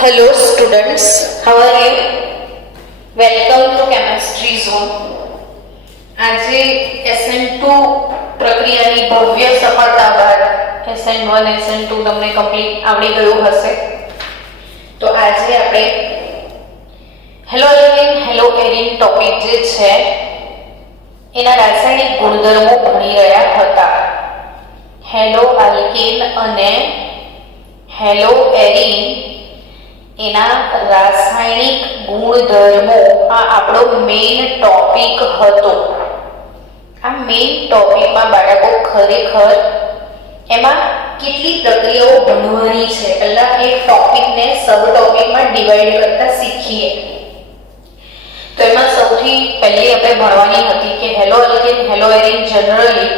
Hello students, how are you? Welcome to Chemistry Zone. આજે SN2 પ્રક્રિયાની ભવ્ય સફળતા બાદ SN1 SN2 તમને કમ્પ્લીટ આવડી ગયું હશે. તો આજે આપણે હેલો એલિન હેલો એરિન ટોપિક જે છે એના રાસાયણિક ગુણધર્મો ભણી રહ્યા હતા. હેલો આલ્કેન અને હેલો એરિન એના રાસાયણિક ગુણધર્મો આ આપણો મેઇન ટોપિક હતો. આ મેઇન ટોપિકમાં બાળકો ખરેખર એમાં કેટલી પ્રક્રિયાઓ ભણવાની છે પહેલા એક ટોપિકને સબ ટોપિકમાં ડિવાઈડ કરતા શીખીએ. તો એમાં સૌથી પહેલી આપણે ભણવાની હતી કે hello alkane hello arene generally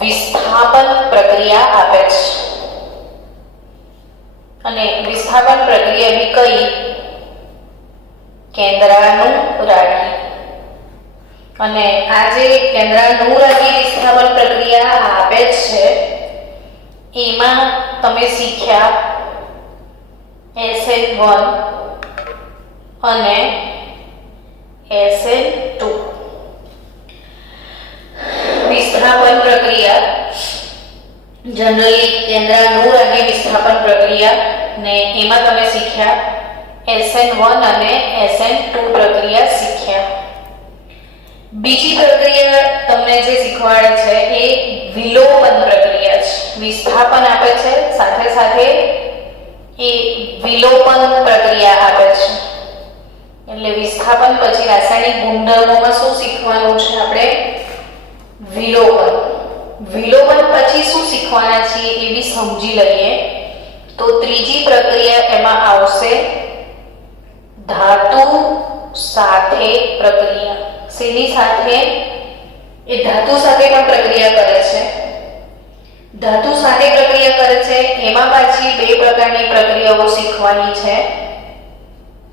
વિસ્થાપન પ્રક્રિયા આપે છે અને વિસ્થાપન પ્રક્રિયા બી કઈ કેન્દ્રાનુરાગી. અને આ જે કેન્દ્રાનુરાગી વિસ્થાપન પ્રક્રિયા આપે છે એમાં તમે શીખ્યા SN1 અને SN2. વિસ્થાપન પ્રક્રિયા જનરલી કેન્દ્રાનુરાગી વિસ્થાપન પ્રક્રિયા ને એમાં તમે શીખ્યા SN1 અને SN2 પ્રક્રિયા શીખ્યા. બીજી પ્રક્રિયા તમને જે શીખવાડે છે એ વિલોપન પ્રક્રિયા છે. વિસ્થાપન આપે છે સાથે સાથે એ વિલોપન પ્રક્રિયા આપે છે. એટલે વિસ્થાપન પછી રાસાયણિક ગુણધર્મોમાં શું શીખવાનું છે આપણે? વિલોપન. વિલોપન પછી શું શીખવાના છીએ એ બી સમજી લઈએ. તો ત્રીજી પ્રક્રિયા એમાં આવશે ધાતુ સાથે પ્રક્રિયા. શેની સાથે? એ ધાતુ સાથે પણ પ્રક્રિયા કરે છે. ધાતુ સાથે પ્રક્રિયા કરે છે એમાં પાછી બે પ્રકારની પ્રક્રિયાઓ શીખવાની છે.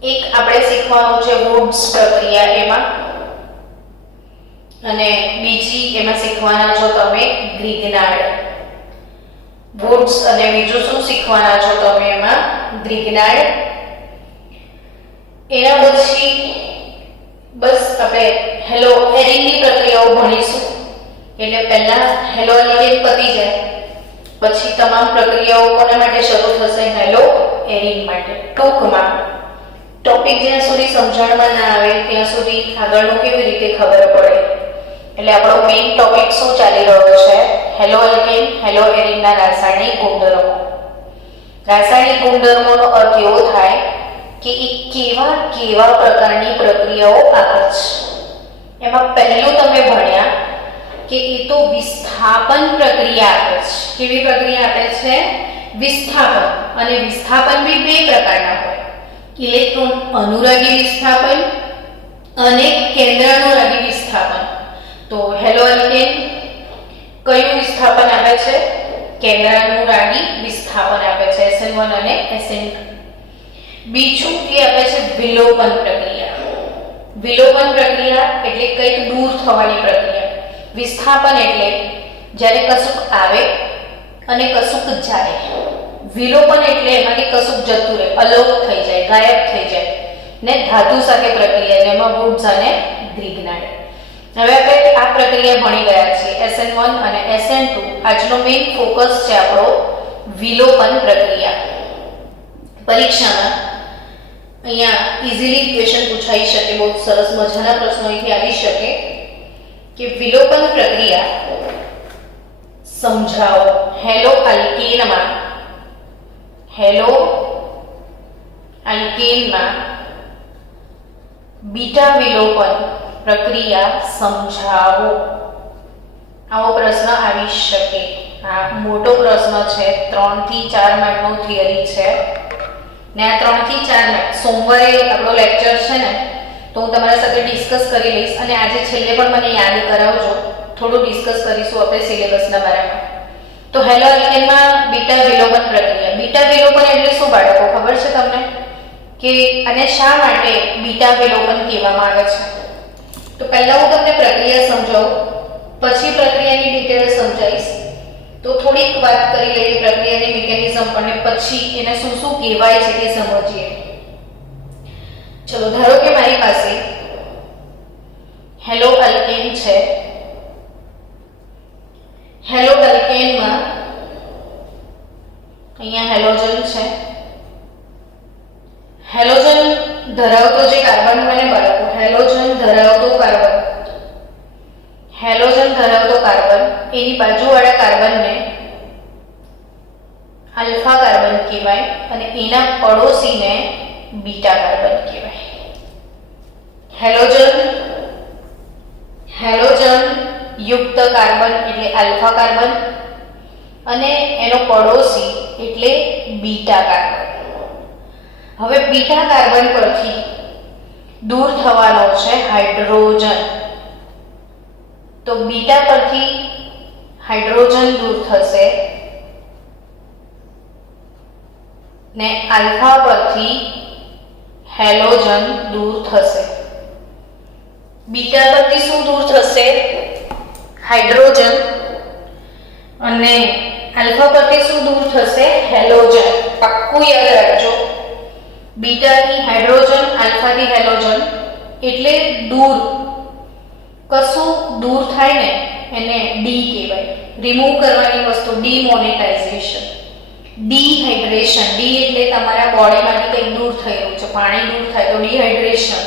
એક આપણે શીખવાનું છે વુડ્સ પ્રક્રિયા એમાં, અને બીજી એમાં શીખવાના છો તમે ગ્રિગ્નાર્ડ. વુડ્સ અને બીજું શું શીખવાના છો તમે એમાં? ગ્રિગ્નાર્ડ. એના પછી બસ આપણે હેલો એરિનની પ્રક્રિયાઓ ભણીશું. એટલે પહેલા હેલો એરિન પતી જાય પછી તમામ પ્રક્રિયાઓ કોના માટે શરૂ થશે? હેલો એરિન માટે. ટૂંકમાં ટોપિક જ્યાં સુધી સમજણમાં ના આવે ત્યાં સુધી આગળનું કેવી રીતે ખબર પડે? એટલે આપણો મેઇન ટોપિક શું ચાલી રહ્યો છે? હેલો આલ્કેન હેલો એરિનના રાસાયણિક ગુણધર્મો. રાસાયણિક ગુણધર્મોનો અર્થ એવો થાય કે એ કેવા કેવા પ્રકારની પ્રક્રિયાઓ આપે છે. એમાં પહેલું તમે ભણ્યા કે એ તો વિસ્થાપન પ્રક્રિયા આપે છે. કેવી પ્રક્રિયા આપે છે? વિસ્થાપન. અને વિસ્થાપન બી બે પ્રકારના હોય: ઇલેક્ટ્રોન અનુરાગી વિસ્થાપન અને કેન્દ્રાનુરાગી વિસ્થાપન. તો હેલો આલ્કેન કયું વિસ્થાપન આપે છે? કેન્દ્રાનુરાગી વિસ્થાપન આપે છે, SN1 અને SN2. બીજું એ આપે છે વિલોપન પ્રક્રિયા. વિલોપન પ્રક્રિયા એટલે કંઈક દૂર થવાની પ્રક્રિયા. વિસ્થાપન એટલે જ્યારે કશુંક આવે અને કશુંક જાય. વિલોપન એટલે એમાંથી કશુંક જતું રહે, અલોપ થઈ જાય, ગાયબ થઈ જાય. ને ધાતુ સાથે પ્રક્રિયા જેમાં વુડ્સ અને ગ્રિગ્નાર્ડ. હવે આપણે આ પ્રક્રિયા ભણી ગયા છીએ SN1 અને SN2. આજનો મેઇન ફોકસ છે આપણો વિલોપન પ્રક્રિયા. પરીક્ષામાં અહીંયા ઇઝીલી ક્વેશ્ચન પૂછાઈ શકે, બહુ સરસ મજાના પ્રશ્નો અહીંથી આવી શકે કે વિલોપન પ્રક્રિયા સમજાવો. હેલો આલ્કેનમાં બીટા વિલોપન પ્રક્રિયા સમજાવો. આવો પ્રશ્ન આવી શકે. આ મોટો પ્રશ્ન છે. 3 થી 4 માર્કનો થિયરી છે ને આ 3 થી 4 માર્ક સોમવારે આપણો લેક્ચર છે ને, તો હું તમારા સાથે ડિસ્કસ કરી લઈશ. અને આજે છેલ્લે પણ મને યાદ કરાવજો, થોડું ડિસ્કસ કરીશું આપણે સિલેબસના બારેમાં. તો હેલો આલ્કેનમાં બીટા વિલોપન પ્રક્રિયા. બીટા વિલોપન એટલે શું બાળકો? ખબર છે તમને કે આને શા માટે બીટા વિલોપન કહેવામાં આવે છે? તો પહેલા હું તમને પ્રક્રિયા સમજાવું, પછી પ્રક્રિયાની ડિટેલ સમજાવીશ. તો થોડીક વાત કરી લઈએ પ્રક્રિયાની મિકેનિઝમ અને પછી એને શું શું કહેવાય છે એ સમજીએ. ચલો ધારો કે મારી પાસે હેલો અલ્કેન છે. હેલો અલ્કેનમાં અહીંયા હેલોજન છે. હેલોજન ધરાવતો જે કાર્બન બને બાળકો, હેલોજન ધરાવતો કાર્બન એની બાજુવાળા કાર્બનને આલ્ફા કાર્બન કહેવાય અને એના પડોશીને બીટા કાર્બન કહેવાય. હેલોજન યુક્ત કાર્બન એટલે આલ્ફા કાર્બન અને એનો પડોશી એટલે બીટા કાર્બન. હવે બીટા કાર્બન પરથી દૂર થવાનો છે હાઇડ્રોજન. તો બીટા પરથી હાઇડ્રોજન દૂર થશે ને આલ્ફા પરથી હેલોજન દૂર થશે. બીટા પરથી શું દૂર થશે? હાઇડ્રોજન. અને આલ્ફા પરથી શું દૂર થશે? હેલોજન. પાક્કું યાદ રાખજો, બીટાથી હાઇડ્રોજન, આલ્ફાથી હેલોજન એટલે દૂર. કશું દૂર થાય ને એને ડી કહેવાય. રિમૂવ કરવાની વસ્તુ ડીમોનેટાઇઝેશન, ડીહાઇડ્રેશન. ડી એટલે તમારા બોડીમાંથી કંઈક દૂર થઈ રહ્યું છે, પાણી દૂર થાય તો ડીહાઇડ્રેશન.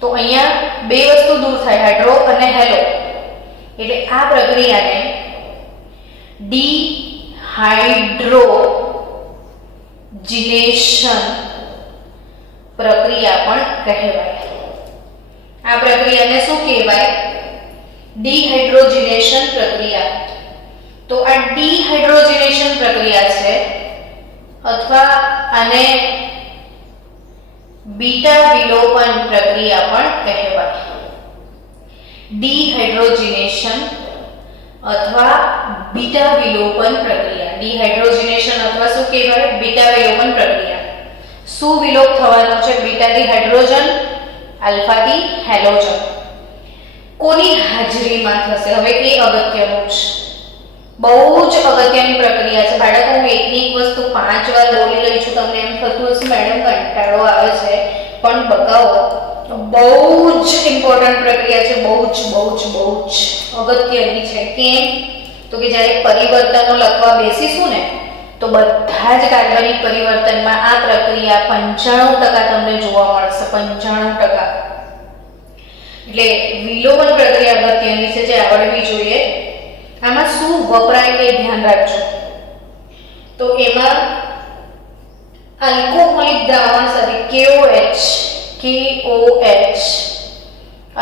તો અહીંયા બે વસ્તુ દૂર થાય, હાઇડ્રો અને હેલો. એટલે આ પ્રક્રિયાને ડીહાઇડ્રોજિનેશન પ્રક્રિયા પણ કહેવાય. આ પ્રક્રિયાને શું કહેવાય? ડીહાઇડ્રોજિનેશન પ્રક્રિયા. તો આ ડીહાઇડ્રોજિનેશન પ્રક્રિયા છે અથવા આને બીટા વિલોપન પ્રક્રિયા પણ કહેવાય. ડીહાઇડ્રોજિનેશન અથવા બીટા વિલોપન પ્રક્રિયા. ડીહાઇડ્રોજિનેશન અથવા શું કહેવાય? બીટા વિલોપન પ્રક્રિયા. શું વિલોપ થવાનો છે? બીટાથી હાઇડ્રોજન, આલ્ફાથી હેલોજન. કોની હાજરીમાં થશે? હવે એ અગત્યનું છે, બહુ જ અગત્યની પ્રક્રિયા છે બાળકો. હું એકની એક વસ્તુ 5 વાર બોલી રહી છું, તમને એમ થતું હશે મેડમ કંટાળો આવે છે, પણ બતાવો બહુ જ ઇમ્પોર્ટન્ટ પ્રક્રિયા છે, બહુ જ અગત્યની છે. કેમ? તો કે જ્યારે પરિવર્તનો લખવા બેસીશું ને તો બધા જ કાર્બનિક પરિવર્તનમાં આ પ્રક્રિયા 95% તમને જોવા મળશે. 95%. એટલે વિલોપન પ્રક્રિયા અગત્યની છે જે આવડવી જોઈએ. આમાં શું વપરાય એ ધ્યાન રાખજો. તો એમાં આલ્કોહોલિક દ્રાવણ સાથે KOH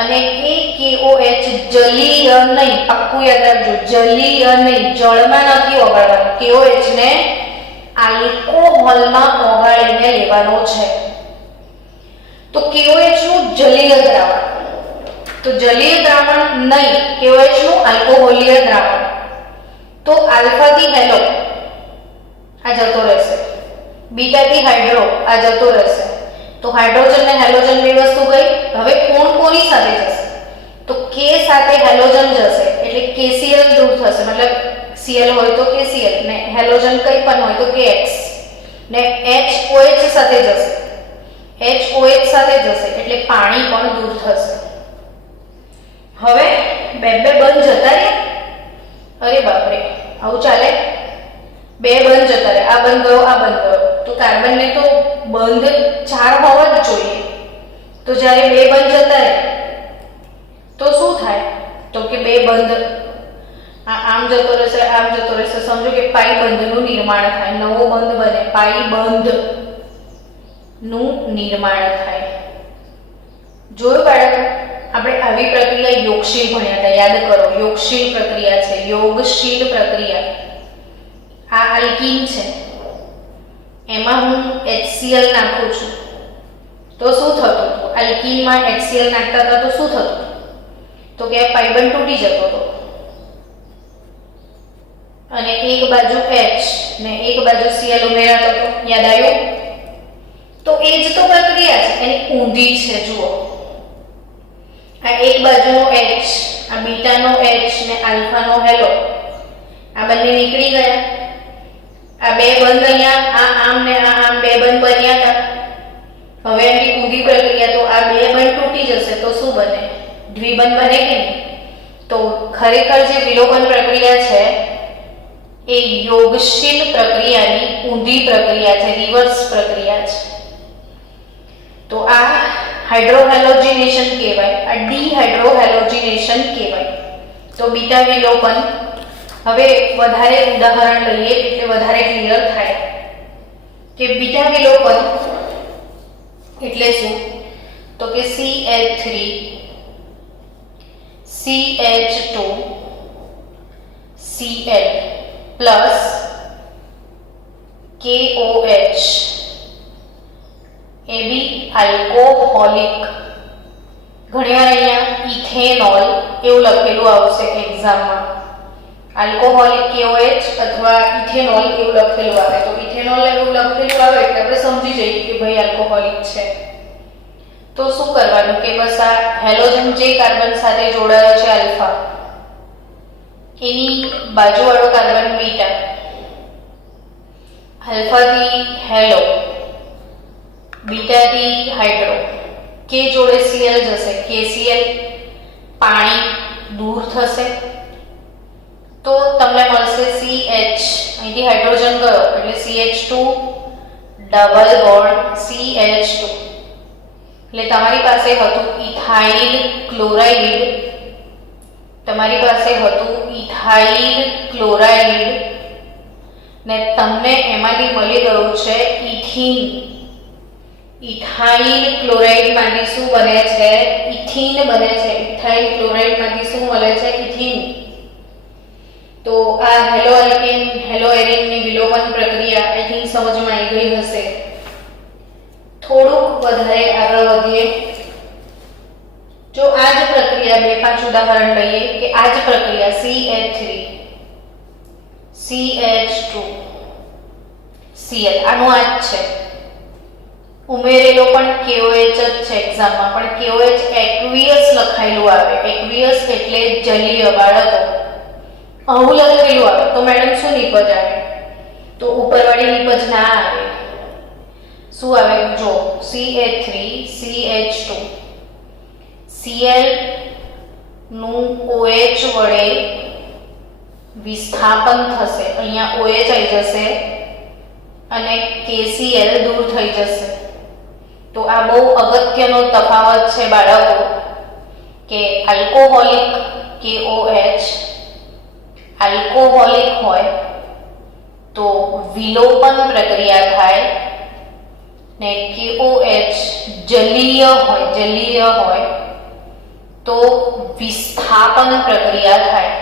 અને એ KOH જલીય નહીં, પાક્કું યાદ રાખજો, જલીય નહીં, જળમાં નથી ઓગાળવાનું. KOH ને આલ્કોહોલમાં ઓગાળીને લેવાનો છે. તો KOH નું જલીય દ્રાવણ, તો જલીય દ્રાવણ નહીં, KOH નું આલ્કોહોલીય દ્રાવણ. તો આલ્ફાથી હેલો આ જતો રહેશે, બીટાથી હાઇડ્રો આ જતો રહેશે. તો હાઇડ્રોજન ને હેલોજન બે વસ્તુ ગઈ. હવે કોણ કોની સાથે જશે? તો K સાથે હેલોજન જશે એટલે KCl દૂર થશે, મતલબ Cl હોય તો KCl ને હેલોજન કંઈ પણ હોય તો KX ને HOH સાથે જશે. HOH સાથે જશે એટલે પાણી પણ દૂર થશે. હવે બે બંધ જતા રહ્યા. અરે બાપરે, આવું ચાલે? બે બંધ જતા રહ્યા, આ બંધ ગયો, આ બંધ ગયો. તો કાર્બનને તો બંધ 4 હોવા જ જોઈએ. તો જ્યારે બે બંધ જતા રહે તો શું થાય? તો કે બે બંધ આમ જતો રહેશે, આમ જતો રહેશે. સમજો કે પાઈ બંધનું નિર્માણ થાય, નવો બંધ બને, પાઈ બંધનું નિર્માણ થાય. જોયું બાળકો? આપણે આવી પ્રક્રિયા યોગશીલ ભણ્યા હતા, યાદ કરો. યોગશીલ પ્રક્રિયા છે, યોગશીલ પ્રક્રિયા. આ આલ્કીન છે, એમાં હું HCl નાખું છું તો શું થતું? આલ્કીનમાં HCl નાખતા હતા તો શું થતું? તો કે આ પાઇબંધ તૂટી જતો હતો અને એક બાજુ H ને એક બાજુ Cl ઉમેરાતો હતો. યાદ આવ્યું? તો એ જ તો પ્રક્રિયા છે, એની ઊંધી છે. જુઓ, આ એક બાજુનો H, આ બીટાનો H ને આલ્ફાનો હેલો, આ બંને નીકળી ગયા, આ બે બંધ અહીંયા, આ આમ ને આ આમ બે બંધ બન્યા હતા. હવે એની ઊંધી પ્રક્રિયા, તો આ બે બંધ તૂટી જશે તો શું બને? દ્વિબંધ બને કે નહીં? તો ખરેખર જે વિલોપન પ્રક્રિયા છે એ યોગશીલ પ્રક્રિયાની ઊંધી પ્રક્રિયા છે, રિવર્સ પ્રક્રિયા છે. તો આ હાઇડ્રોહેલોજિનેશન કહેવાય, આ ડીહાઇડ્રોહેલોજિનેશન કહેવાય. તો બીટા વિલોપન, હવે વધારે ઉદાહરણ લઈએ એટલે વધારે ક્લિયર થાય કે બીટા વિલોપન એટલે શું. તો કે CH3 CH2 Cl plus KOH એ બી આલ્કોહોલિક. ઘણીવાર અહીંયા ઇથેનોલ એવું લખેલું આવશે એક્ઝામમાં, આલ્કોહોલિક KOH અથવા ઇથેનોલ એવું લખેલું આવે. તો ઇથેનોલ એવું લખેલું આવે એટલે આપણે સમજી જઈએ કે ભાઈ આલ્કોહોલિક છે. તો શું કરવાનું કે બસ આ હેલોજન જે કાર્બન સાથે જોડાયો છે આલ્ફા, એની બાજુવાળો કાર્બન બીટા, આલ્ફાથી હેલો, બીટાથી હાઇડ્રો, કે જોડે Cl જશે, KCl, પાણી દૂર થશે તો તમને મળશે CH. અહીંથી હાઇડ્રોજન ગયો એટલે CH2 ડબલ બોન્ડ CH2. એટલે તમારી પાસે હતું ઇથાઇલ ક્લોરાઇડ, તમારી પાસે હતું ઇથાઇલ ક્લોરાઇડ ને તમને એમાંથી મળી ગયું છે ઇથીન. ઇથાઇલ ક્લોરાઇડ માંથી શું બને છે? ઇથીન બને છે. ઇથાઇલ ક્લોરાઇડ માંથી શું મળે છે? ઇથીન. તો આ હેલો એલ્કેન હેલો એરિનની વિલોપન પ્રક્રિયા આઈ થિંક સમજમાં આવી ગઈ હશે. થોડુંક વધારે આગળ વધીએ. જો આ જ પ્રક્રિયા 2-5 ઉદાહરણ લઈએ કે આ જ પ્રક્રિયા CH3 CH2 Cl, આનું આ જ છે. ઉમેરેલો પણ KOH જ છે એક્ઝામમાં, પણ KOH એક્વિયસ લખાયેલું આવે. એક્વિયસ એટલે જલીય બાળકો. આવું લખેલું આવે તો મેડમ શું નિપજ આવે? તો ઉપરવાળી નિપજ ના આવે. શું આવે? જો CH3 CH2 Cl નું OH વડે વિસ્થાપન થશે, અહીંયા OH આવી જશે અને KCl દૂર થઈ જશે. તો આ બહુ અગત્યનો તફાવત છે બાળકો કે આલ્કોહોલિક KOH આલ્કોહોલિક હોય તો વિલોપન પ્રક્રિયા થાય ને KOH જલીય હોય તો વિસ્થાપન પ્રક્રિયા થાય.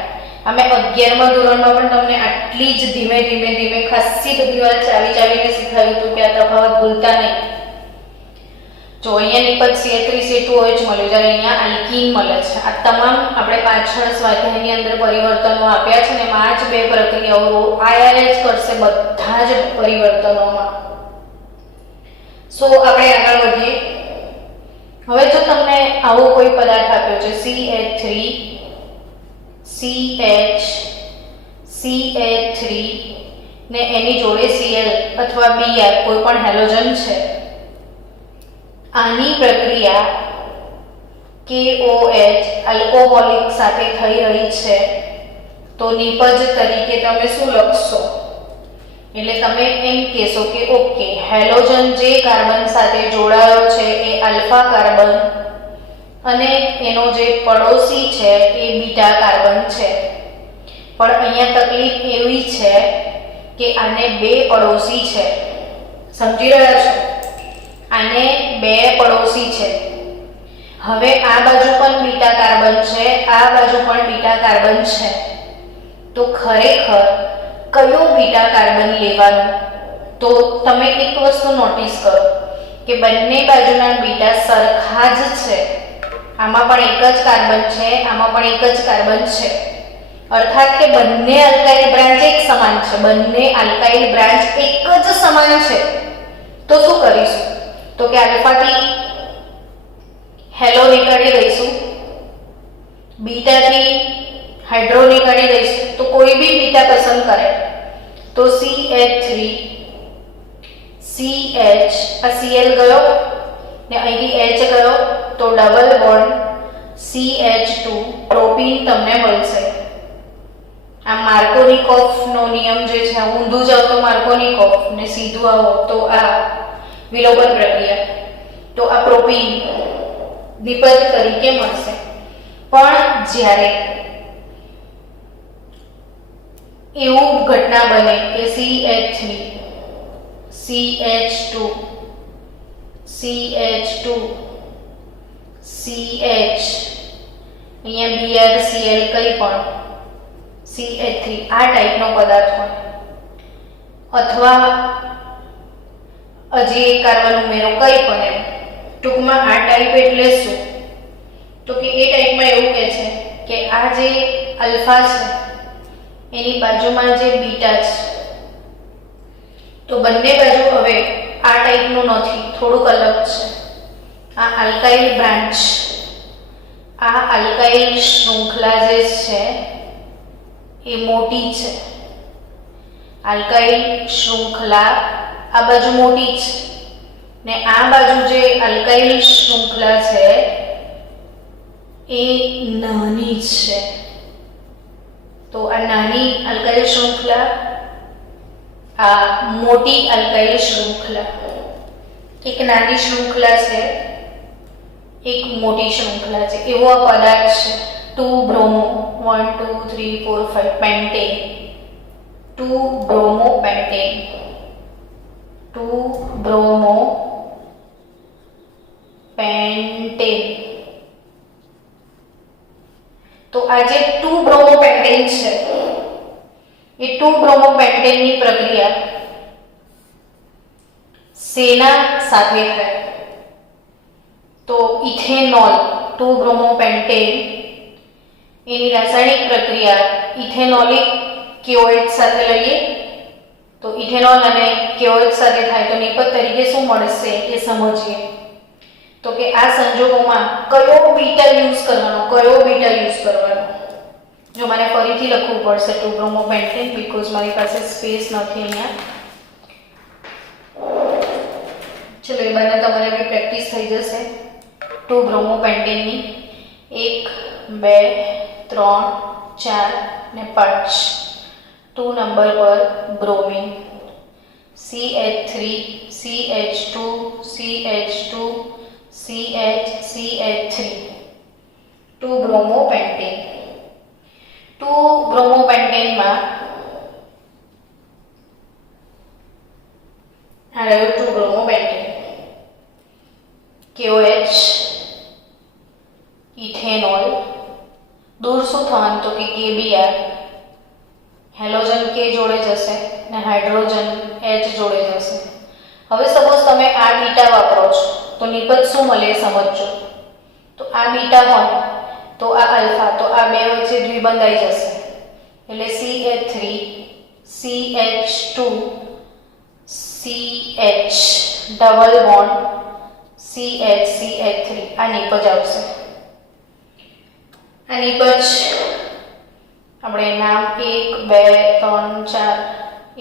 અમે 11મા ધોરણમાં પણ તમને આટલી જ ધીમે ધીમે ખાસી બધી વાર ચાવીને શીખવ્યું હતું કે આ તફાવત ભૂલતા નહીં. જો અહીંયા નિપજ CH3 CH2OH મળ્યું, જ્યારે અહીંયા આલ્કીન મળે છે. આ તમામ આપણે પાછળ સ્વાધ્યાયની અંદર પરિવર્તનો આપ્યા છે ને એમાં આ જ બે પ્રક્રિયાઓ આયા જ કરશે બધા જ પરિવર્તનોમાં. સો આપણે આગળ વધીએ. હવે જો તમને આવો કોઈ પદાર્થ આપ્યો છે CH3 CH3 ને એની જોડે Cl અથવા Br કોઈ પણ હેલોજન છે, આની પ્રક્રિયા KOH આલ્કોહોલિક સાથે થઈ રહી છે તો નિપજ તરીકે તમે શું લખશો? એટલે તમે એમ કહેશો કે ઓકે, હેલોજન જે કાર્બન સાથે જોડાયો છે એ આલ્ફા કાર્બન અને એનો જે પડોશી છે એ બીટા કાર્બન છે. પણ અહીંયા તકલીફ એવી છે કે આને બે પડોશી છે. સમજી રહ્યા છો? આને બે પડોશી છે. હવે આ બાજુ પણ બીટા કાર્બન છે, આ બાજુ પણ બીટા કાર્બન છે. તો ખરેખર કયો બીટા કાર્બન લેવાનું? તો તમે એક વસ્તુ નોટિસ કરો કે બંને બાજુના બીટા સરખા જ છે. આમાં પણ એક જ કાર્બન છે, આમાં પણ એક જ કાર્બન છે. અર્થાત કે બંને આલ્કાઇલ બ્રાન્ચ એક સમાન છે, બંને આલ્કાઇલ બ્રાન્ચ એક જ સમાન છે. તો શું કરીશું? તો કે આલ્ફાથી હેલો નીકાળી દઈશું, બીટાથી હાઇડ્રોની કાઢી દઈશું તો કોઈ બી બીટા પસંદ કરે તો CH3 CH આ Cl ગયો ને અહીંથી H ગયો તો ડબલ બોન્ડ CH2 પ્રોપીન તમને મળશે. આ માર્કોનિકોફનો નિયમ જે છે, ઊંધું જાવ તો માર્કોનિકોફ ને સીધું આવો તો આ વિલોપન પ્રક્રિયા, તો આ પ્રોપીન નિપજ તરીકે મળશે. પણ જ્યારે એવું ઘટના બને કે CH3 CH2 CH2 CH અહીંયા BrCl કંઈ પણ CH3 આ ટાઈપનો પદાર્થ હોય અથવા હજી એક કાર્બન ઉમેરો કંઈ પણ એમ, ટૂંકમાં આ ટાઈપ એટલે શું? તો કે એ ટાઈપમાં એવું કહે છે કે આ જે આલ્ફા છે એની બાજુમાં જે બીટા છે, તો બંને બાજુ હવે આ ટાઈપનું નથી, થોડુંક અલગ છે. આ આલ્કાઇલ બ્રાન્ચ, આ આલ્કાઇલ શૃંખલા જે છે એ મોટી છે. આલ્કાઇલ શૃંખલા આ બાજુ મોટી છે ને આ બાજુ જે આલ્કાઇલ શૃંખલા છે એ નાની છે. તો આ નાની આલ્કાઇલ શૃંખલા, આ મોટી આલ્કાઇલ શૃંખલા, એક નાની શૃંખલા છે એક મોટી શૃંખલા છે, એવો આ પદાર્થ છે 2 bromo 1 2 3 4 5 pentane, 2 bromo pentane, 2 bromo pentane. તો આ જે 2 બ્રોમો પેન્ટેન છે એ 2 બ્રોમો પેન્ટેનની પ્રક્રિયા શેના સાથે થાય? તો ઇથેનોલ 2 બ્રોમો પેન્ટેન એની રાસાયણિક પ્રક્રિયા ઇથેનોલિક KOH સાથે લઈએ તો ઇથેનોલ અને KOH સાથે થાય તો નિપજ તરીકે શું મળશે એ સમજીએ. તો કે આ સંજોગોમાં કયો બીટા યુઝ કરવાનો, જો મારે ફરીથી લખવું પડશે 2 બ્રોમો પેન્ટેન, બીકોઝ મારી પાસે સ્પેસ નથી અહીંયા. ચલો એ બાને તમારે બી પ્રેક્ટિસ થઈ જશે 2 બ્રોમો પેન્ટેનની. 1 2 3 4 ને 5, 2 નંબર પર bromine, CH3 CH2 CH2 CH3, 2 bromo pentane. 2 bromo પેન્ટેનમાં આ રહ્યું 2 બ્રોમો પેન્ટેન, KOH ઇથેનોલ, દૂર શું થવાનું તો કે KBr, હેલોજન K જોડે જશે ને હાઇડ્રોજન H જોડે જશે. હવે સપોઝ તમે આ બીટા વાપરો છો તો નિપજ શું મળે સમજજો. તો આ બીટા હોય તો આ આલ્ફા, તો આ બે વચ્ચે દ્વિબંધ આવી જશે એટલે CH3 CH2 CH double bond CH3 આ નિપજ આવશે. આ નિપજ આપણે નામ 1 2 3 4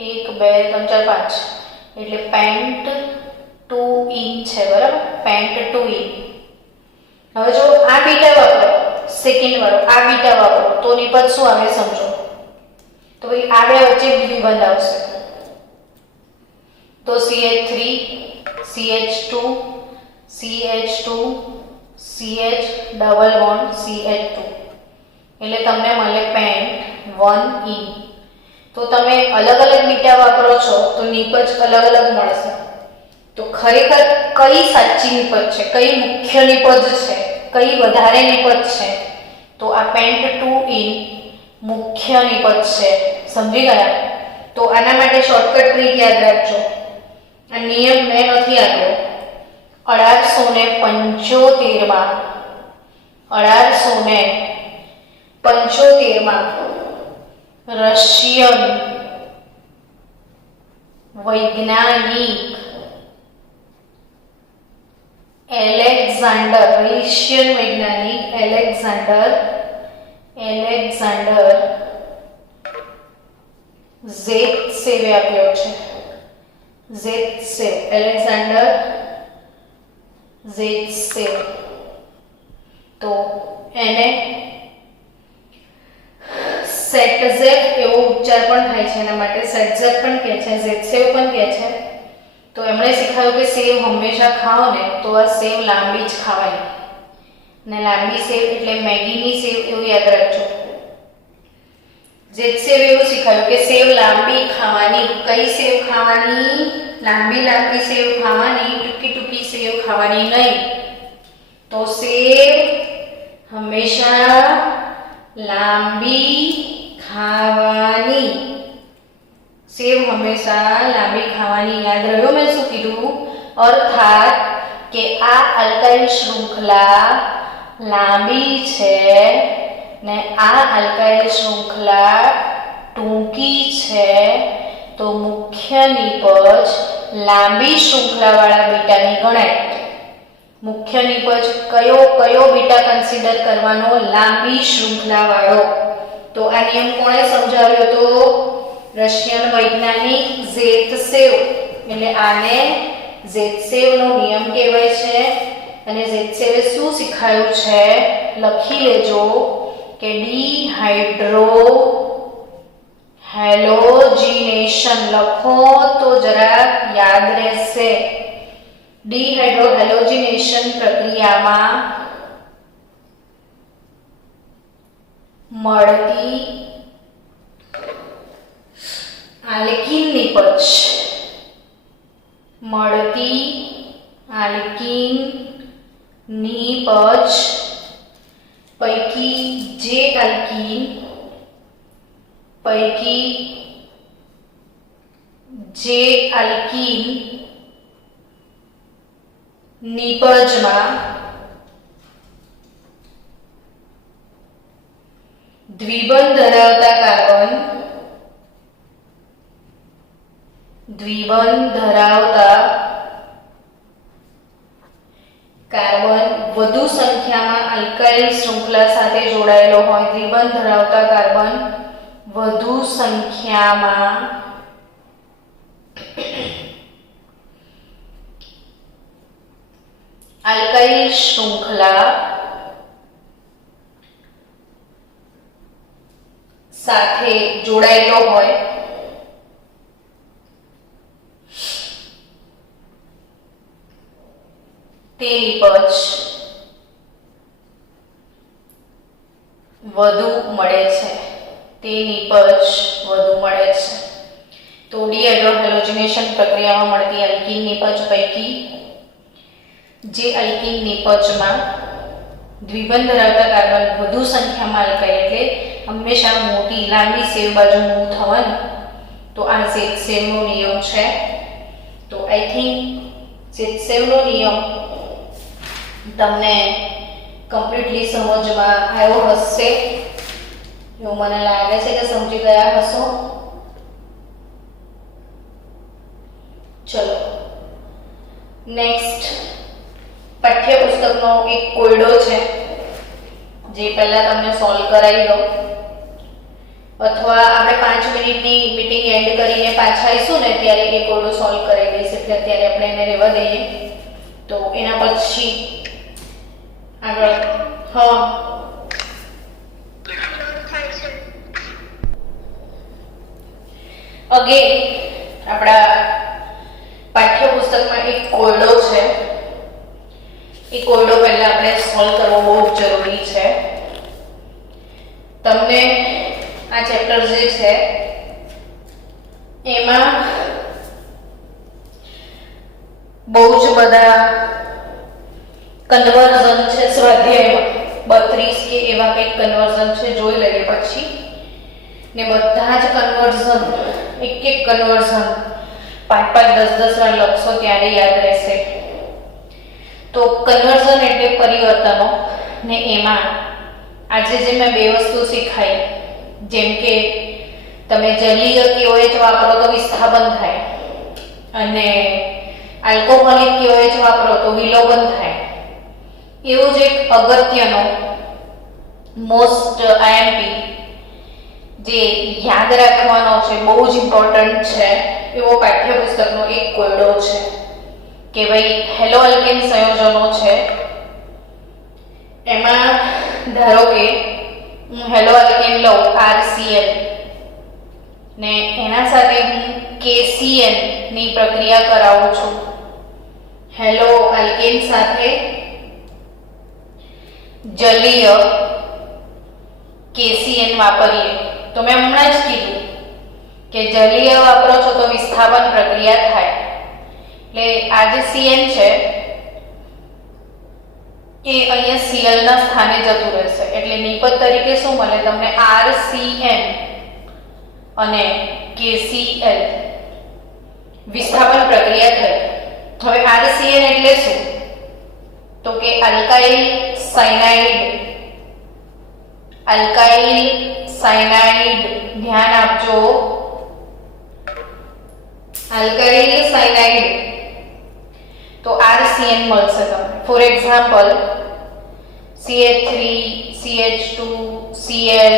1 2 3 4 5 એટલે પેન્ટ 2 ઇન છે, બરાબર? Pant 2 in. હવે જો આ બીટા વાપરો, સેકન્ડ વાળો આ બીટા વાપરો તો નિપજ શું આવે સમજો. તો ભાઈ આ બે વચ્ચે દ્વિબંધ આવશે તો CH3 CH2 CH2 CH double bond CH2 એટલે તમને મળે પેન્ટ 1 ઇન. તો તમે અલગ અલગ બીટા વાપરો છો તો નિપજ અલગ અલગ મળશે. તો ખરેખર કઈ સાચી નિપજ છે, કઈ મુખ્ય નિપજ છે, કઈ વધારે નિપજ છે? તો આ પેન્ટ 2 ઇન મુખ્ય નિપજ છે. સમજી ગયા? તો આના માટે શોર્ટકટ ટ્રીક યાદ રાખજો. આ નિયમ મેં નથી આપ્યો. 1875 રશિયન વૈજ્ઞાનિક એલેક્ઝાન્ડર એલેક્ઝાન્ડર ઝેત્સેવે આપ્યો છે. ઝેત્સેવ, એલેક્ઝાન્ડર ઝેત્સેવ. તો એને સેટઝેવ એવો ઉચ્ચાર પણ થાય છે, એના માટે સેટઝેવ પણ કહે છે, ઝેત્સેવ પણ કહે છે. તો એમણે શીખવાયું કે સેવ હંમેશા ખાઓ ને તો આ સેવ લાંબી જ ખાવાની, ને લાંબી સેવ એટલે મેગીની સેવ એવું યાદ રાખજો. ઝેત્સેવ એવું શીખવાયું કે સેવ લાંબી ખાવાની. કઈ સેવ ખાવાની? લાંબી લાંબી સેવ ખાવાની, ટૂંકી ટૂંકી સેવ ખાવાની નહીં. તો સેવ હંમેશા લાંબી ખાવાની. સેવ હંમેશા લાંબી ખાવાની. યાદ રહ્યો મેં શું કીધું? અર્થાત કે આ આલ્કાઇલ શૃંખલા લાંબી છે ને આ આલ્કાઇલ શૃંખલા ટૂંકી છે, તો મુખ્ય નિપજ લાંબી શૃંખલાવાળા બીટાની ગણાય. મુખ્ય નિપજ કયો બીટા કન્સિડર કરવાનો? લાંબી શૃંખલાવાળો. તો આ નિયમ કોણે સમજાવ્યો હતો? રશિયન વૈજ્ઞાનિક ઝેત્સેવ. એટલે આને ઝેત્સેવનો નિયમ કહેવાય છે. અને ઝેત્સેવે શું શીખાયું છે? લખી લેજો કે ડિહાઇડ્રો હેલોજિનેશન. લખો તો જરા યાદ રહેશે. ડિહાઇડ્રો હેલોજિનેશન પ્રક્રિયામાં મળતી આલ્કીન નિપજ, મળતી આલ્કીન નિપજ પૈકી જે આલ્કીન નિપજમાં દ્વિબંધ ધરાવતા કાર્બન વધુ સંખ્યામાં આલ્કાઇલ શૃંખલા સાથે જોડાયેલો હોય. દ્વિબંધ ધરાવતા કાર્બન વધુ સંખ્યામાં આલ્કાઇલ શૃંખલા સાથે જોડાયેલો હોય તે નિપજ વધુ મળે છે. તો ડિહાઇડ્રો હેલોજિનેશન પ્રક્રિયામાં મળતી આલ્કીન નિપજ પૈકી જે આલ્કીન નિપજમાં દ્વિબંધ ધરાવતા કાર્બન વધુ સંખ્યામાં આલ્કાઇલ, એટલે હંમેશા મોટી લાંબી સેવ બાજુ મૂવ થવાનું. તો આ ઝેત્સેવનો નિયમ છે. તો આઈ થિંક ઝેત્સેવનો નિયમ તમને કમ્પ્લીટલી સમજમાં આવ્યો હશે એવું મને લાગે છે કે સમજી ગયા હશો. ચલો નેક્સ્ટ પાઠ્યપુસ્તકનો એક કોયડો છે જે પહેલા તમને સોલ્વ કરાવી દઉં, અથવા આપણે 5 મિનિટની મીટિંગ એન્ડ કરીને પાછા આવીશું ને ત્યારે એ કોયડો સોલ્વ કરાવી દઈશ. એટલે અત્યારે આપણે એને રહેવા દઈએ. તો એના પછી આગળ અગેન આપણા પાઠ્યપુસ્તકમાં એક કોયડો છે. એ કોયડો પહેલા આપણે સોલ્વ કરવો બહુ જરૂરી છે. તમને આ ચેપ્ટર જે છે એમાં બહુ જ બધા કન્વર્ઝન છે. સ્વાધ્યાયમાં 32 કે એવા કંઈક કન્વર્ઝન છે, જોઈ લઈએ પછી. ને બધા જ કન્વર્ઝન એક કન્વર્ઝન 5-5, 10-10 વાર લખશો ત્યારે યાદ રહેશે. તો કન્વર્ઝન એટલે પરિવર્તનો. ને એમાં આજે જે મેં 2 વસ્તુ શીખાઈ, જેમ કે તમે જલીય KOH વાપરો તો વિસ્થાપન થાય અને આલ્કોહોલિક KOH વાપરો તો વિલોપન થાય. એવું જ એક અગત્યનો મોસ્ટ આઈએમપી જે યાદ રાખવાનો છે, બહુ જ ઇમ્પોર્ટન્ટ છે એવો પાઠ્યપુસ્તકનો એક કોયડો છે કે ભાઈ હેલો અલ્કેન સંયોજનો છે, એમાં ધારો કે હું હેલો અલ્કેન લઉં RCl ને એના સાથે હું KCl ની પ્રક્રિયા કરાવું છું. હેલો અલ્કેન સાથે જલીય KCl વાપરીએ તો મેં હમણાં જ કીધું કે જલીય વાપરો છો તો વિસ્થાપન પ્રક્રિયા થાય. એટલે આ જે CN છે એ અહીંયા Cl ના સ્થાને જતું રહેશે. એટલે નિપજ તરીકે શું મળે તમને? RCN અને KCl વિસ્થાપન પ્રક્રિયા થઈ. હવે RCN એટલે શું? તો કે આલ્કાઇલ સાયનાઇડ, ધ્યાન આપજો, આલ્કાઇલ સાયનાઇડ તો RCN મળશે તમને. For example CH3 CH2 Cl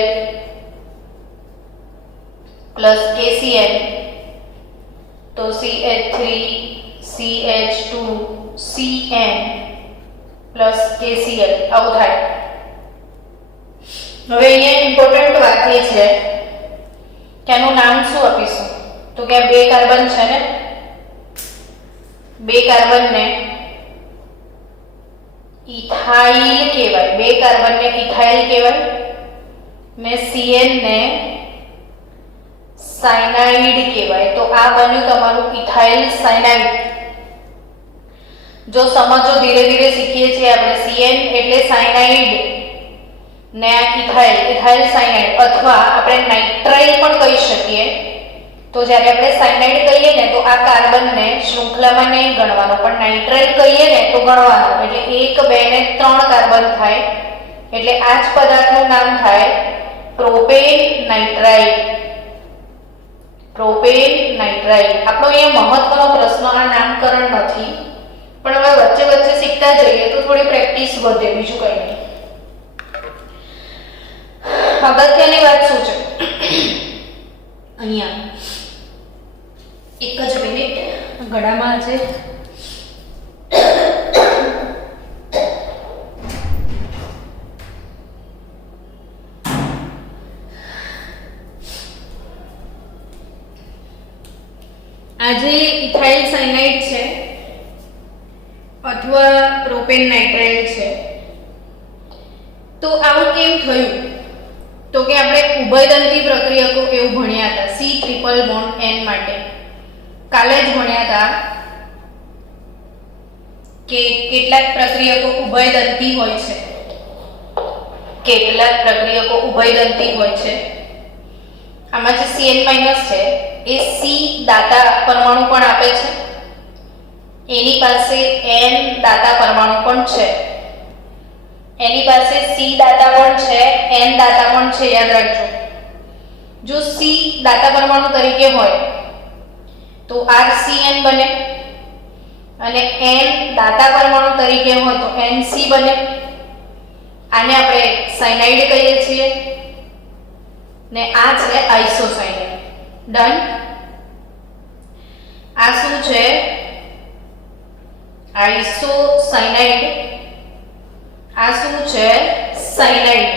plus KCl તો CH3 CH2 CN plus KCl આવું થાય. હવે અહીંયા ઇમ્પોર્ટન્ટ વાત એ છે કે આનું નામ શું આપીશું? તો કે બે કાર્બન છે ને, બે કાર્બનને ઇથાઇલ કહેવાય, બે કાર્બનને ઇથાઇલ કહેવાય ને CN ને સાયનાઇડ કહેવાય. તો આ બન્યું તમારું ઇથાઇલ સાયનાઇડ. જો સમજો ધીરે ધીરે શીખીએ છીએ આપણે, CN એટલે સાયનાઇડ ને ઇથાઇલ સાયનાઇડ, અથવા આપણે નાઇટ્રાઇલ પણ કહી શકીએ. તો જ્યારે આપણે સાયનાઇડ કહીએ ને તો આ કાર્બનને શૃંખલામાં નહીં ગણવાનો, પણ નાઇટ્રાઇલ કહીએ ને તો ગણવાનો. એટલે 1 2 ને 3 કાર્બન થાય. એટલે આ જ પદાર્થનું નામ થાય પ્રોપેન નાઇટ્રાઇલ. Propane nitrile. આપણો અહીંયા મહત્વનો પ્રશ્ન આ નામકરણ નથી, પણ હવે વચ્ચે વચ્ચે શીખતા જઈએ તો થોડી પ્રેક્ટિસ વધે, બીજું કંઈ નહીં. અગત્યની વાત શું છે અહીંયા, એક જ મિનિટ, ગળામાં છે આજે ઇથાઇલ સાયનાઇડ છે અથવા પ્રોપેન નાઇટ્રાઇલ છે. તો આવું કેમ થયું? તો કે આપણે ઉભયદંતી પ્રક્રિયકો એવું ભણ્યા હતા C ટ્રિપલ બોન્ડ N માટે. કાલે જ ભણ્યા હતા કે કેટલાક પ્રક્રિયકો ઉભયદંતી હોય છે, કેટલાક પ્રક્રિયકો ઉભયદંતી હોય છે. આમાં જે Cn- છે એ C દાતા પરમાણુ પણ આપે છે, એની પાસે N દાતા પરમાણુ પણ છે, એની પાસે C દાતા પણ છે, N દાતા પણ છે. યાદ રાખજો, જો C દાતા પરમાણુ તરીકે હોય તો RCN બને, અને N દાતા પરમાણુ તરીકે હોય તો NC બને. આને આપણે સાયનાઇડ કહીએ છીએ ને આ છે આઇસોસાયનાઇડ. ડન. આ શું છે? આઇસોસાયનાઇડ. આ શું છે? સાયનાઇડ.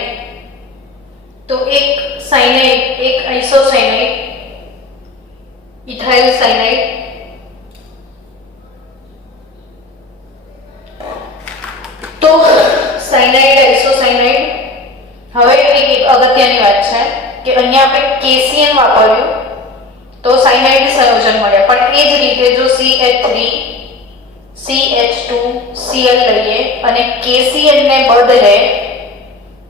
તો એક સાયનાઇડ, એક આઇસોસાયનાઇડ, ઇથાઇલ સાયનાઇડ. તો સાયનાઇડ, આઇસોસાયનાઇડ. હવે એક અગત્યની વાત છે કે અહીંયા આપણે KCN વાપર્યું તો સાયનાઇડ સંયોજન મળે, પણ એ જ રીતે જો CH3 CH2 Cl લઈએ અને KCN ને બદલે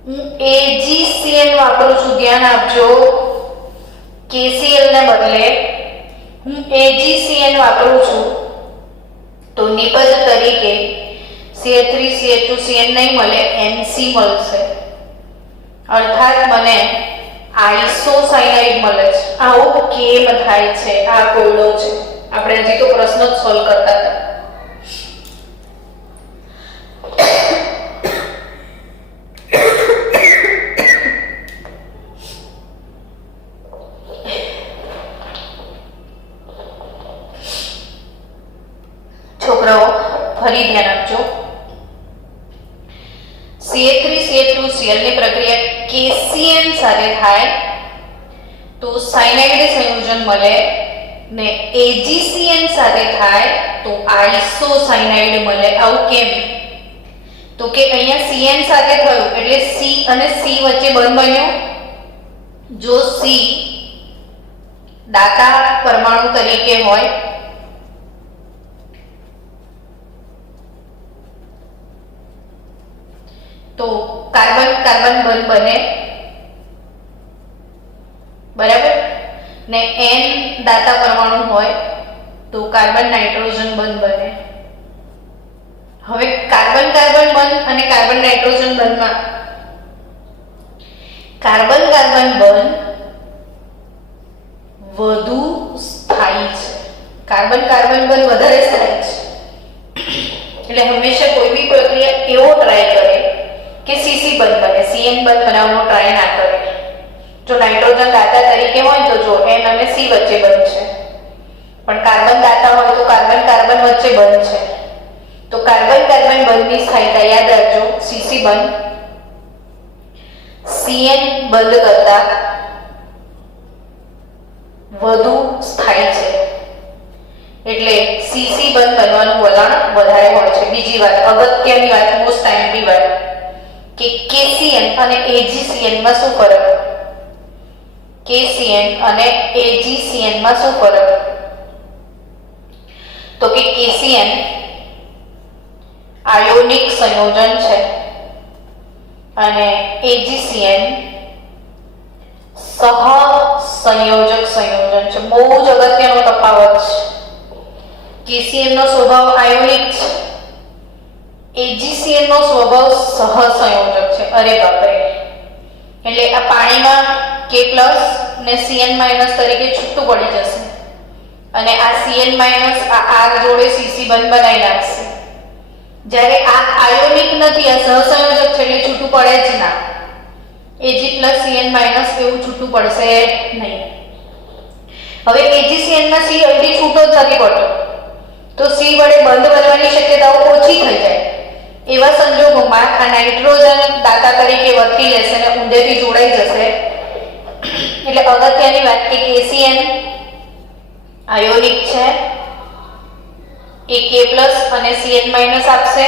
હું AgCN વાપરું છું. ધ્યાન આપજો, KCl ને બદલે હું AgCN વાપરું છું તો નિપજ તરીકે CH3 CH2 Cn નહીં મળે, NC મળશે. અર્થાત મને આઇસોસાયનાઇડ મળે છે. આવું કેમ થાય છે? આ કોયડો છે. આપણે હજી તો પ્રશ્ન જ સોલ્વ કરતા હતા. છોકરાઓ ફરી ધ્યાન આપજો. CH3CH2Cl ની પ્રક્રિયા KCN સાથે થાય તો સાયનાઇડ સંયોજન મળે, ને AgCN સાથે થાય તો આઇસોસાયનાઇડ મળે. આવું કેમ? તો કે અહીંયા CN સાથે થયું એટલે C અને C વચ્ચે બંધ બન્યો. જો C દાતા પરમાણુ તરીકે હોય તો કાર્બન કાર્બન બંધ બને, બરાબર, ને N દાતા પરમાણુ હોય તો કાર્બન નાઇટ્રોજન બંધ બને. હવે કાર્બન કાર્બન બંધ અને કાર્બન નાઇટ્રોજન બંધમાં કાર્બન કાર્બન બંધ વધુ સ્થાયી છે. કાર્બન કાર્બન બંધ વધારે સ્થાયી છે. એટલે હંમેશા કોઈ બી પ્રક્રિયા એવો ટ્રાય કરે કે CC બંધ બને, CN બંધ બનાવવાનો ટ્રાય ના કરે. જો નાઇટ્રોજન દાતા તરીકે હોય તો જો N અને C વચ્ચે બંધ છે, પણ કાર્બન દાતા હોય તો કાર્બન કાર્બન વચ્ચે બંધ છે. તો કાર્બન કાર્બન બંધની સ્થાયીતા યાદ રાખજો, CC બંધ CN બંધ કરતા વધુ સ્થાયી છે. એટલે CC બંધ બનવાનું વલણ વધારે હોય છે. બીજી વાત, અગત્યની વાત, મોસ્ટ ટાઈમની વાત કે KCN અને AgCN માં શું ફરક? KCN અને AgCN માં શું ફરક? તો કે KCN આયોનિક સંયોજન છે અને AgCN સહસંયોજક સંયોજન છે. બહુ જ અગત્યનો તફાવત છે. KCN નો સ્વભાવ આયોનિક છે, AgCN નો સ્વભાવ સહસંયોજક છે. અરે બાપરે! એટલે આ પાણીમાં K+ ને Cn- તરીકે છૂટું પડી જશે અને આ Cn- આ R જોડે CC બંધ બનાવી નાખશે. જ્યારે આ આયોનિક નથી, આ સહસંયોજક છે એટલે છૂટું પડે જ ના. Ag + Cn- એવું છૂટું પડશે નહીં. હવે AgCN માં C જલ્દી છૂટો જ નથી પડતો, તો C વડે બંધ બનવાની શક્યતાઓ ઓછી થઈ જાય. એવા સંજોગોમાં આ નાઇટ્રોજન દાતા તરીકે વર્તી લેશે અને ઊંડેથી જોડાઈ જશે. એટલે અગત્યની વાત કે KCN આયોનિક છે, એ K+ અને Cn- આપશે,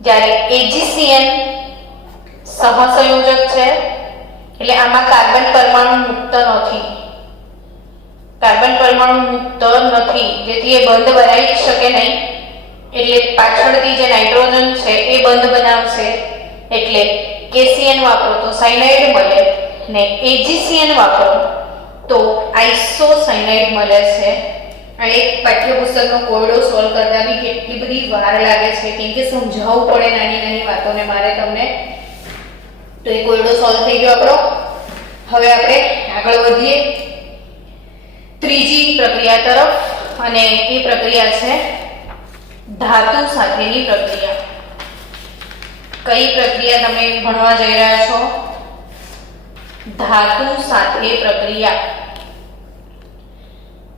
જ્યારે AgCN સહસંયોજક છે એટલે આમાં કાર્બન પરમાણુ મુક્ત નથી. કાર્બન પરમાણુ મુક્ત નથી, જેથી એ બંધ બનાવી શકે નહીં. એટલે પાછળથી જે નાઇટ્રોજન છે એ બંધ બનાવશે. એટલે KCN વાપરો તો સાયનાઇડ મળે, ને AgCN વાપરો તો આઇસોસાયનાઇડ મળે છે. આ એક પાઠ્યપુસ્તકનો કોયડો સોલ્વ કરતા બી કેટલી બધી વાર લાગે છે, કેમ કે સમજાવવું પડે નાની નાની વાતોને મારે તમને. તો એ કોયડો સોલ્વ થઈ ગયો આપણો. હવે આપણે આગળ વધીએ ત્રીજી પ્રક્રિયા તરફ, અને એ પ્રક્રિયા છે ધાતુ સાથેની પ્રક્રિયા. કઈ પ્રક્રિયા તમે ભણવા જઈ રહ્યા છો? ધાતુ સાથે પ્રક્રિયા.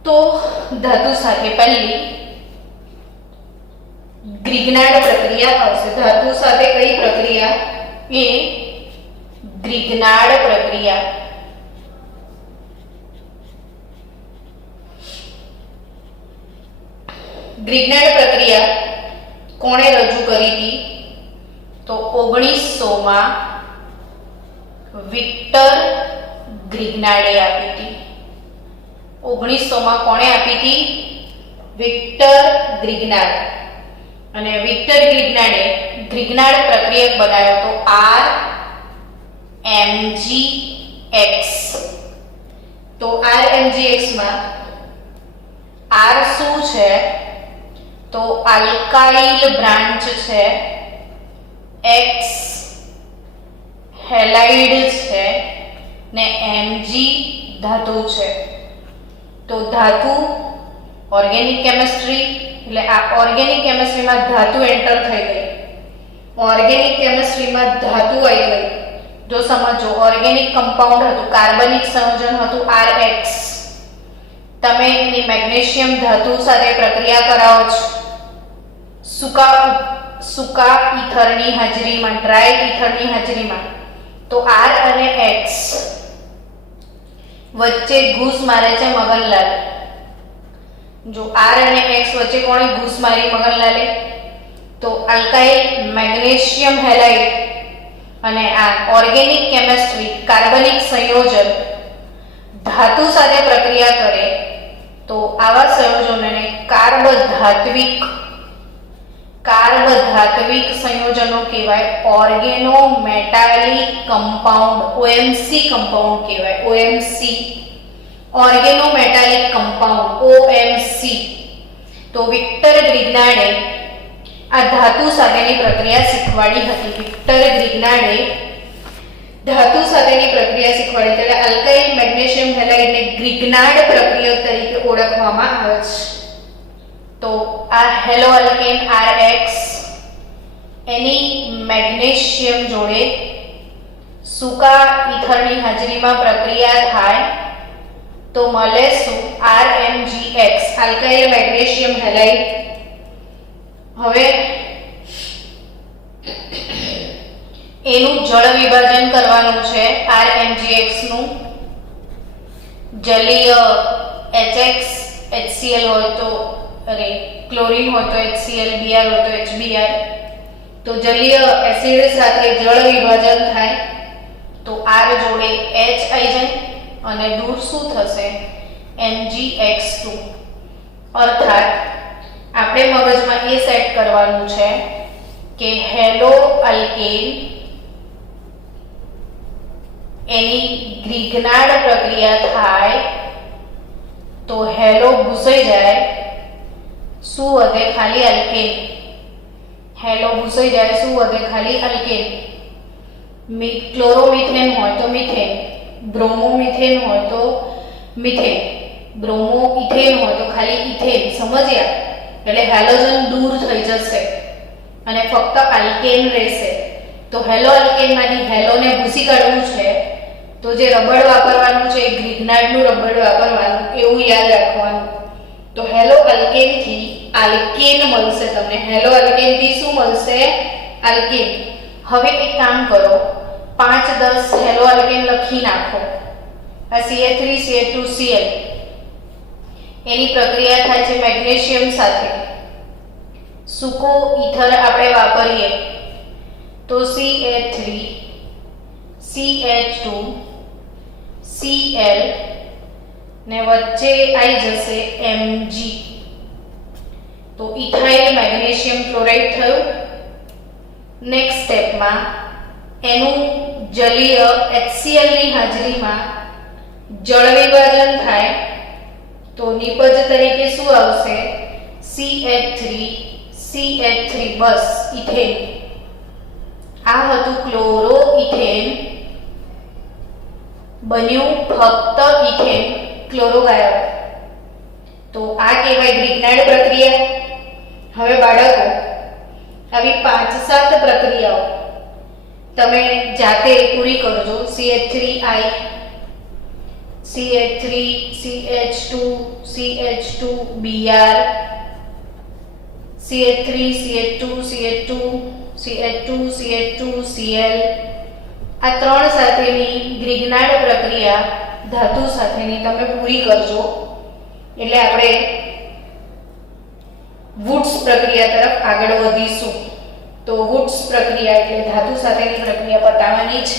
તો ધાતુ સાથે પહેલી ગ્રિગ્નાર્ડ પ્રક્રિયા આવશે. ધાતુ સાથે કઈ પ્રક્રિયા? એ ગ્રિગ્નાર્ડ પ્રક્રિયા. ગ્રિગ્નાર્ડ પ્રક્રિયા કોણે રજૂ કરી હતી? તો 1900 વિક્ટર ગ્રિગ્નાર્ડે આપી હતી. 1900 કોણે આપી હતી? વિક્ટર ગ્રિગ્નાર્ડ. અને વિક્ટર ગ્રિગ્નાર્ડે ગ્રિગ્નાર્ડ પ્રક્રિયક બનાવ્યો તો RMGX. તો RMGX માં R શું છે? તો આલ્કાઇલ બ્રાન્ચ છે, X હેલાઇડ છે, ને Mg ધાતુ છે. તો ધાતુ ઓર્ગેનિક કેમિસ્ટ્રી, એટલે આ ઓર્ગેનિક કેમિસ્ટ્રીમાં ધાતુ એન્ટર થઈ ગઈ. ઓર્ગેનિક કેમિસ્ટ્રીમાં ધાતુ આવી ગઈ. જો સમજો, ઓર્ગેનિક કમ્પાઉન્ડ હતું, કાર્બનિક સંયોજન હતું RX. તમે એની મેગ્નેશિયમ ધાતુ સાથે પ્રક્રિયા કરાવો છો સૂકા ઈથરની હાજરીમાં, ડ્રાય ઈથરની હાજરીમાં, તો R અને X વચ્ચે ઘૂસ મારે છે મગનલાલ. જો R અને X વચ્ચે કોણે ઘૂસ મારી મગનલાલે? તો આલ્કાઇલ મેગ્નેશિયમ હેલાઇડ અને આ ઓર્ગેનિક કેમિસ્ટ્રી કાર્બનિક સંયોજન ધાતુ સાથે પ્રક્રિયા કરે તો આવા સંયોજનોને કાર્બધાત્વિક સંયોજનો કહેવાય. Organo metallic compound, OMC compound કહેવાય. OMC, organo metallic compound, OMC. તો વિક્ટર ગ્રિગ્નાર્ડે આ ધાતુ સાથેની પ્રક્રિયા શીખવાડી હતી. વિક્ટર ગ્રિગ્નાર્ડે ધાતુ સાથેની પ્રક્રિયા શીખવાડી, એટલે આલ્કાઇલ મેગ્નેશિયમ હેલાઇડને ગ્રિગ્નાર્ડ પ્રક્રિયા તરીકે ઓળખવામાં આવે છે. તો આ હેલો આલ્કેન RX એની મેગ્નેશિયમ જોડે સૂકા ઈથરની હાજરીમાં પ્રક્રિયા થાય તો મળે શું? RMgX, alkyl magnesium halide. હવે એનું જળ વિભાજન કરવાનું છે RMgX નું. જલીય HX HCl હોય તો ક્લોરીન હોય તો HCl, Br હોય તો HBr. તો જલીય એસિડ સાથે જળ વિભાજન થાય તો R જોડે H આવી જાય અને દૂર શું થશે? Mgx2. અર્થાત આપણે મગજમાં એ સેટ કરવાનું છે કે હેલો આલ્કેન એની ગ્રિગ્નાર્ડ પ્રક્રિયા થાય તો હેલો ભૂસાઈ જાય, શું વધે? ખાલી આલ્કેન. હેલો ભૂસાઈ જાય, શું વધે? ખાલી આલ્કેન. ક્લોરોમિથેન હોય તો મિથેન, બ્રોમોમિથેન હોય તો મિથેન, બ્રોમોઇથેન હોય તો ખાલી ઇથેન. સમજ્યા? એટલે હેલોજન દૂર થઈ જશે અને ફક્ત આલ્કેન રહેશે. તો હેલો આલ્કેનમાંથી હેલોને ભૂસી કાઢવું છે તો જે રબડ વાપરવાનું છે એ ગ્રિગ્નાર્ડનું રબડ વાપરવાનું, એવું યાદ રાખવાનું. તો હેલો આલ્કેનથી આલ્કેન મળશે તમને. હેલો આલ્કેનથી શું મળશે? આલ્કેન. હવે એક કામ કરો, 5-10 હેલો આલ્કેન લખી નાખો. આ CH3CH2Cl એની પ્રક્રિયા થાય છે મેગ્નેશિયમ સાથે. સૂકો ઈથર આપણે વાપરીએ તો CH3 CH2 Cl ને વચ્ચે આવી જશે Mg. તો ઇથાઇલ મેગ્નેશિયમ ક્લોરાઇડ થયું. નેક્સ્ટ સ્ટેપમાં એનું જલીય HCl ની હાજરીમાં જળ વિભાજન થાય તો નિપજ તરીકે શું આવશે? CH3 બસ ઇથેન. આ હતું ક્લોરો ઇથેન, બન્યું ફક્ત ઇથેન, ક્લોરો ગાયબ. તો આ કહેવાય ગ્રિગ્નાર્ડ પ્રક્રિયા. હવે બાળકો આવી 5-7 પ્રક્રિયાઓ તમે જાતે પૂરી કરજો. CH3I, CH3 CH2 CH2Br, CH3 CH2 CH2 CH2 CH2Cl. આ 3 સાથેની ગ્રિગ્નાર્ડ પ્રક્રિયા ધાતુ સાથેની તમે પૂરી કરજો. એટલે આપણે વુડ્સ પ્રક્રિયા તરફ આગળ વધીશું. તો વુડ્સ પ્રક્રિયા એટલે ધાતુ સાથેની પ્રક્રિયા પતાવવાની છે.